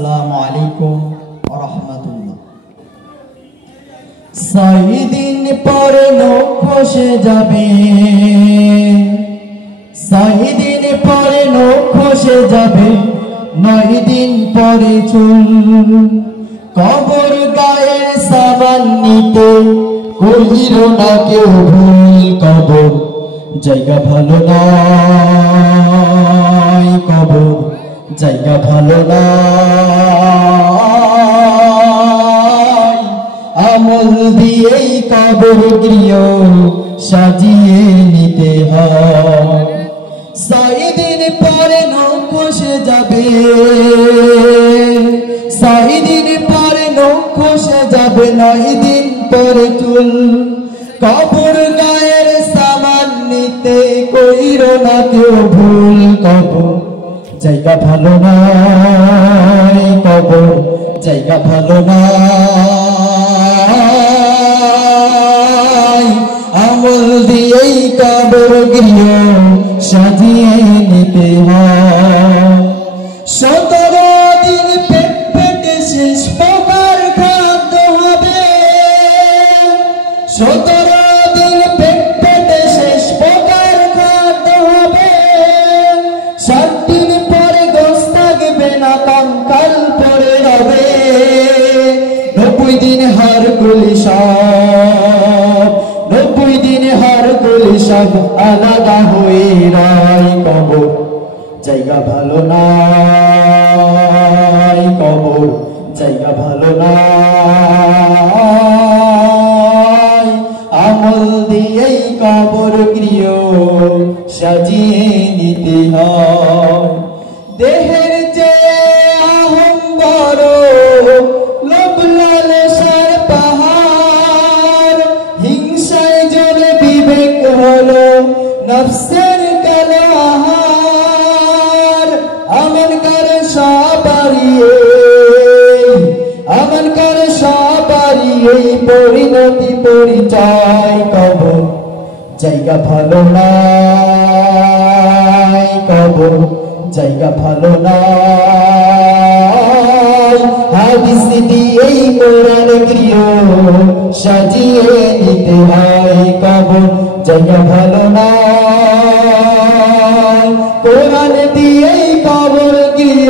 আসসালামু আলাইকুম ওয়া রাহমাতুল্লাহ। 6 দিন পরে নখ খসে যাবে, 6 দিন পরে নখ খসে যাবে, 9 দিন পরে চুল। কবর গায়ের সাবান নিতে কইরো না কেউ ভুল, কবর জায়গা ভালো নয়, কবর জায়গা ভালো নয়। আমল দিয়েই কবর গৃহ সাজিয়ে নিতে হয়। 6 দিন পরে নখ খসে যাবে, 6 দিন পরে নখ খসে যাবে, 9 দিন পরে চুল। কবর গায়ের সামান নিতে কইরো না কেউ ভুল, কবর জায়গা ভালো নয়, কবর জায়গা ভালো নয়। আমল দিয়েই কবর গৃহ সাজিয়ে নিতে হয়। 17 দিন পেট পেটে শেষ প্রকার খাদ্য হবে, 17 দিন পেট পেটে শেষ প্রকার খাদ্য হবে। 7 দিন পরে গোশ থাকবে না, কঙ্কাল পড়ে রবে। 90 দিন হাড়গুলি সব, 90 দিন হাড়গুলি সব আলাদা হয়ে রয়। কবর জায়গা ভালো নয়, কবর জায়গা ভালো নয়। আমল দিয়েই কবর গৃহ সাজিয়ে নিতে হয়। দেহের যে আহম বড়, লোভ লালসার পাহাড়, হিংসায় জ্বলে বিবেক হলো নফসের কালো আহার। আমল করে সবারই, আমল করে সবারই এই পরিণতি পরিচয়। কবর জায়গা ভালো নয়, কবর জায়গা ভালো নয়। হাদিস দিয়েই কোরআন গৃহ সাজিয়ে নিতে হয়। কবর জায়গা ভালো নয়, কোরআন দিয়েই কবর গৃহ